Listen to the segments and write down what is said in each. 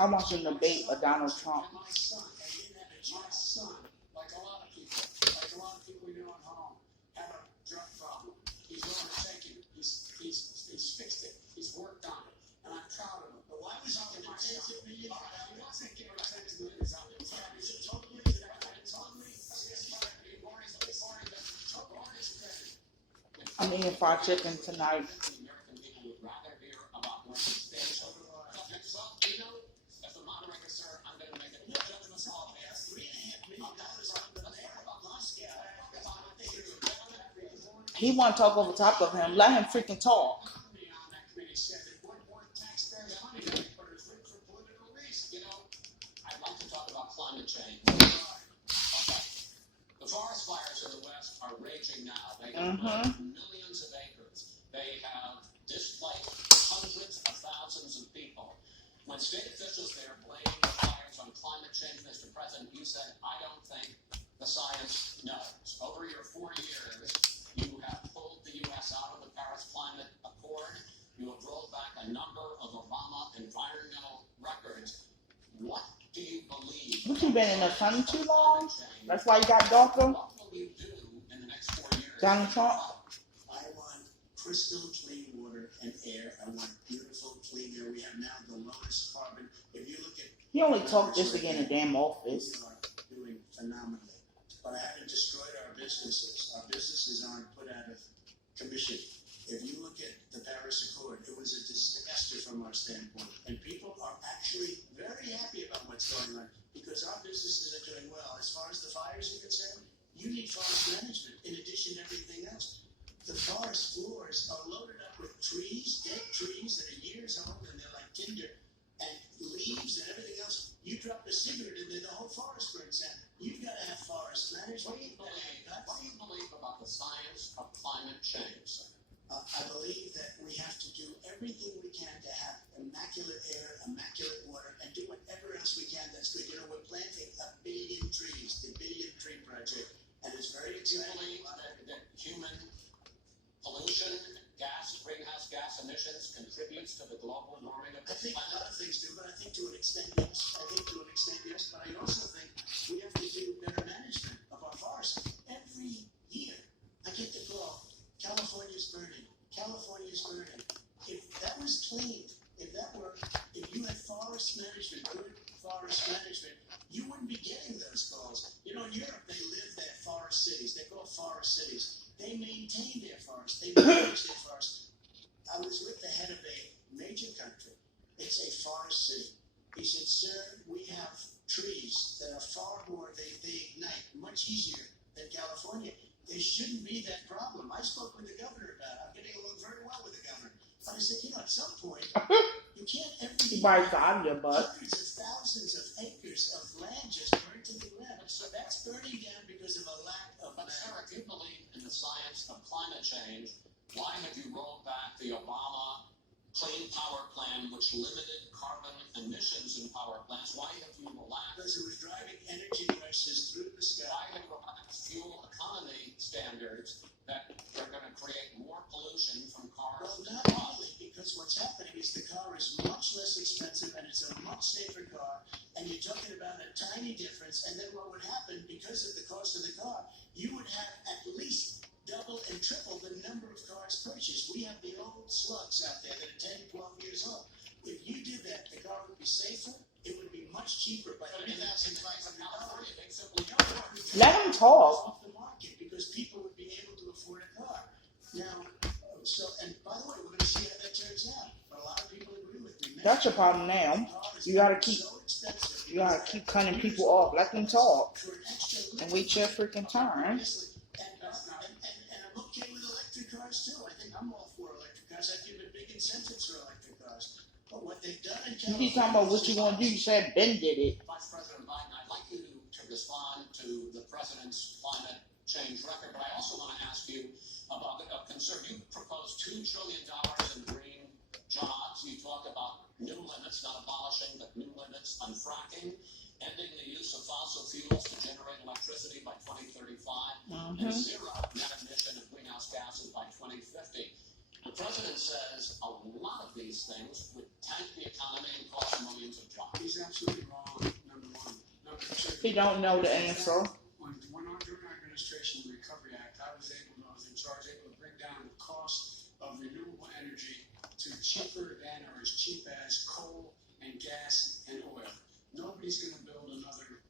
I watched a debate with Donald Trump. I'm eating fried chicken tonight. He want to talk over top of him. Let him freaking talk. Forest fires in the West are raging now. They have burned millions of acres. They have displaced hundreds of thousands of people. When state officials there blame the fires on climate change, Mr. President, you said, I don't think the science knows. Over your 4 years, you have pulled the U.S. out of the Paris Climate Accord. You have rolled back a number of Obama environmental records. What do you believe? You been in the sun too long? That's why you got darker? What will you do in the next 4 years? Donald Trump? I want crystal clean water and air. I want beautiful clean air. We have now the lowest carbon. If you look at... He only talked this to get in the damn office. We are doing phenomenally. But I haven't destroyed our businesses. Our businesses aren't put out of commission. If you look at the Paris Accord, it was a disaster from our standpoint. And people are actually very happy about what's going on because our businesses are doing well. As far as the fires are concerned, you need forest management in addition to everything else. The forest floors are loaded up with trees, dead trees that are years old and they're like tinder, and leaves and everything else. You drop a cigarette and then the whole forest burns down. You've got to have forest management. What do you believe about the science of climate change, sir? I believe that we have to do everything we can to have immaculate air, immaculate water, and do whatever else we can that's good. You know, we're planting 1 billion trees, the Billion Tree Project, and it's very exciting. That human pollution, greenhouse gas emissions contributes to the global warming of the planet? I think a lot of things do, but I think to an extent, yes. But I also think we have to do better management of our forests. Every year, I get the call, California's burning. If that was cleaned, if you had forest management, good forest management, you wouldn't be getting those calls. You know, in Europe, they live their forest cities. They're called forest cities. They maintain their forests. They manage their forests. I was with the head of a major country. It's a forest city. He said, sir, we have trees that are far more, they ignite much easier than California. There shouldn't be that problem. I spoke with the governor about it. I'm getting along very well with the governor. But I said, you know, at some point, you can't every You might got your butt. hundreds of thousands of acres of land just burned to the ground. So that's burning down because of a lack of But, sir, if you believe in the science of climate change, why have you rolled back the Obama Clean Power Plan, which limited carbon emissions in power plants? Why have you relaxed? Because it was driving energy prices through the sky. Why have you relaxed fuel economy standards that are going to create more pollution from cars? Well, not really, because what's happening is the car is much less expensive and it's a much safer car, and you're talking about a tiny difference, and then what would happen, because of the cost of the car, you would have at least double and triple the number of cars purchased. We have the old slugs out there that are 10, 12 years old. If you did that, the car would be safer, it would be much cheaper by $3,000. Let him talk. Off the market because people would be able to afford a car. Now, and by the way, we're going to see how that turns out. But a lot of people agree with me. That's your problem now. You gotta keep cutting people off. Let them talk. And wait your freaking turn. And I'm okay with electric cars too. I think I'm all for electric cars. I give it big incentives for electric cars. But what they've done in You keep talking about what you want to do. You said Ben did it. Vice President Biden, I'd like you to respond to the president's climate change record, but I also want to ask you about a concern. You proposed $2 trillion in green jobs. You talk about new limits, not abolishing, but new limits on fracking, ending the use of fossil fuels to generate electricity by 2035, and zero net emission of greenhouse gases by 2050. The president says a lot of these things would tank the economy and cost millions of jobs. He's He don't know the answer. When during our administration, the Recovery Act, I was in charge, able to bring down the cost of renewable energy to cheaper than or as cheap as coal and gas and oil. Nobody's going to build another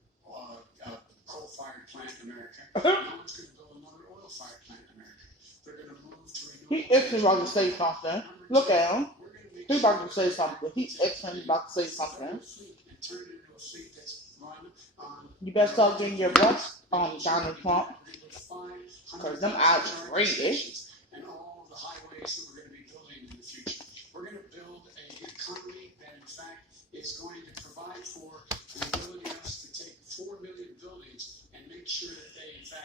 coal-fired plant in America. No one's going to build another oil-fired plant in America. They're going to move to renewable He actually about to say something. Look at him. He's about to say something. He's actually about to say something. You better start getting your breath on Donald Trump. Because them eyes are crazy. And all the highways that we're going to be building in the future. We're going to build an economy that, in fact, is going to provide for the ability of us to take 4 million buildings and make sure that they